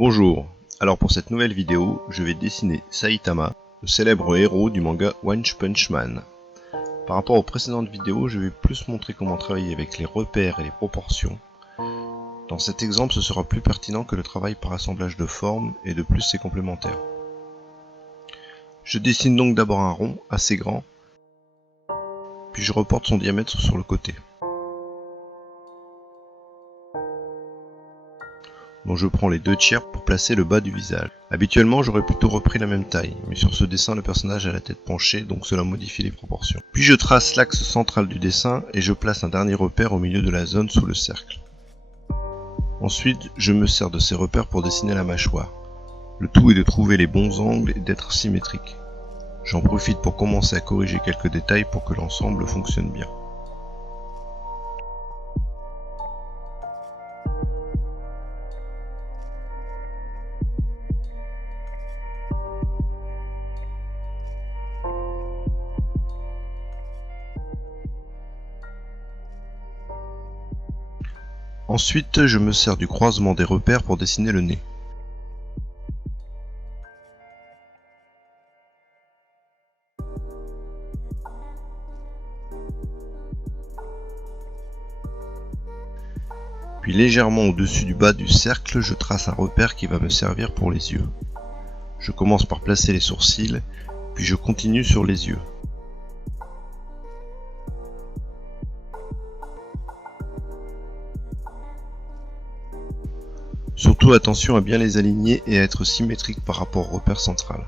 Bonjour, alors pour cette nouvelle vidéo, je vais dessiner Saitama, le célèbre héros du manga One Punch Man. Par rapport aux précédentes vidéos, je vais plus montrer comment travailler avec les repères et les proportions. Dans cet exemple, ce sera plus pertinent que le travail par assemblage de formes, et de plus c'est complémentaire. Je dessine donc d'abord un rond assez grand, puis je reporte son diamètre sur le côté. Donc je prends les 2/3 pour placer le bas du visage. Habituellement j'aurais plutôt repris la même taille, mais sur ce dessin le personnage a la tête penchée, donc cela modifie les proportions. Puis je trace l'axe central du dessin et je place un dernier repère au milieu de la zone sous le cercle. Ensuite je me sers de ces repères pour dessiner la mâchoire. Le tout est de trouver les bons angles et d'être symétrique. J'en profite pour commencer à corriger quelques détails pour que l'ensemble fonctionne bien. Ensuite, je me sers du croisement des repères pour dessiner le nez. Puis légèrement au-dessus du bas du cercle, je trace un repère qui va me servir pour les yeux. Je commence par placer les sourcils, puis je continue sur les yeux. Surtout attention à bien les aligner et à être symétrique par rapport au repère central.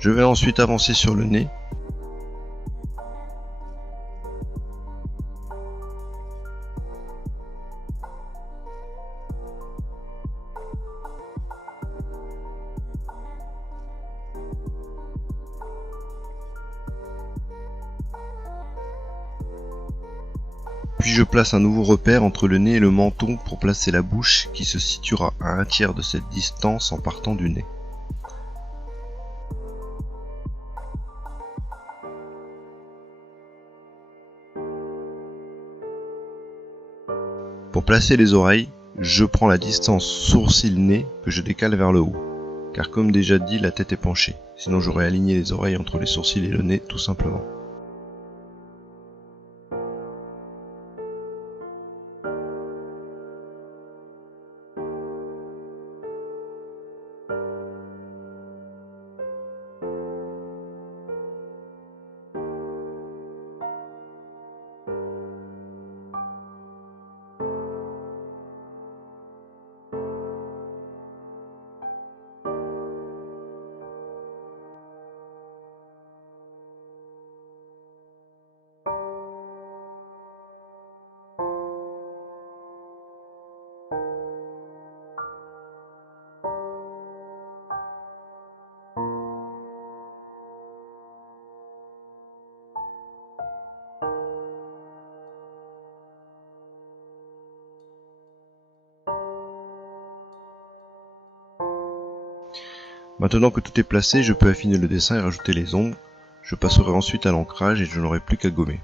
Je vais ensuite avancer sur le nez. Puis je place un nouveau repère entre le nez et le menton pour placer la bouche qui se situera à 1/3 de cette distance en partant du nez. Pour placer les oreilles, je prends la distance sourcil-nez que je décale vers le haut, car comme déjà dit, la tête est penchée, sinon j'aurais aligné les oreilles entre les sourcils et le nez tout simplement. Maintenant que tout est placé, je peux affiner le dessin et rajouter les ombres. Je passerai ensuite à l'ancrage et je n'aurai plus qu'à gommer.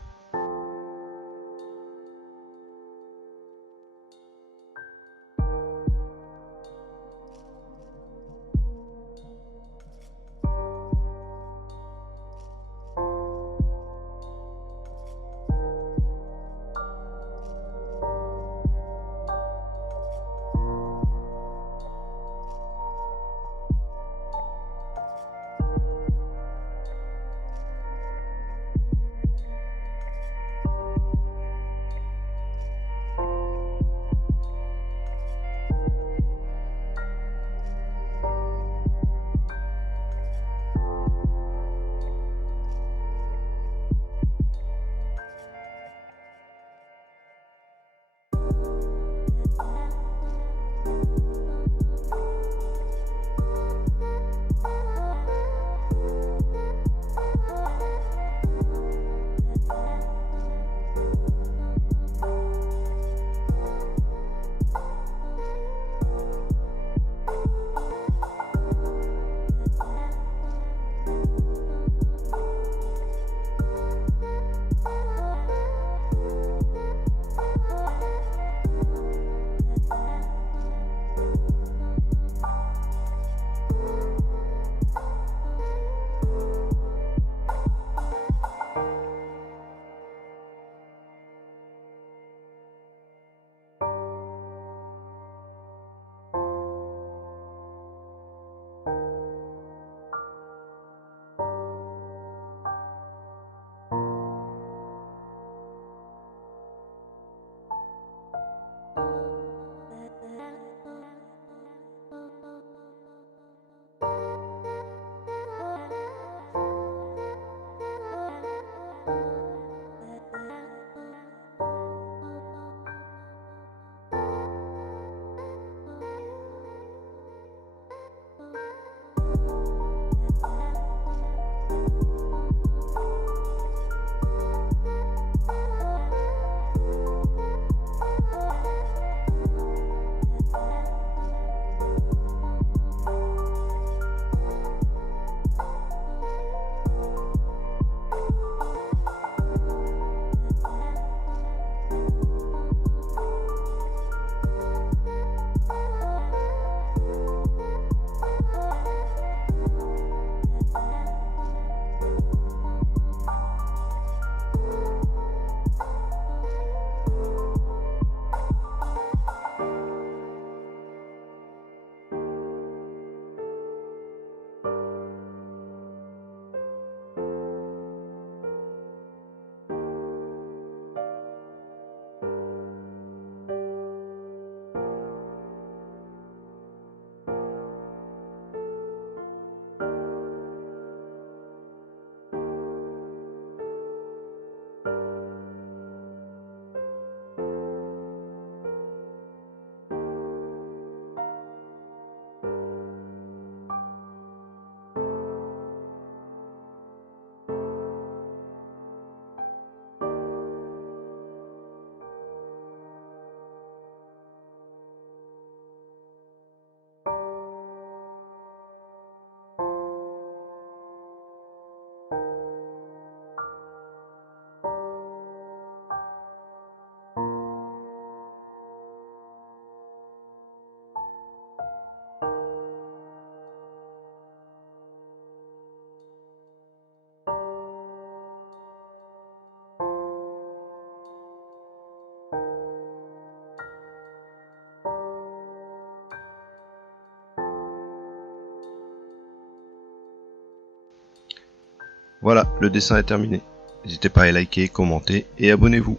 Voilà, le dessin est terminé. N'hésitez pas à liker, commenter et abonnez-vous.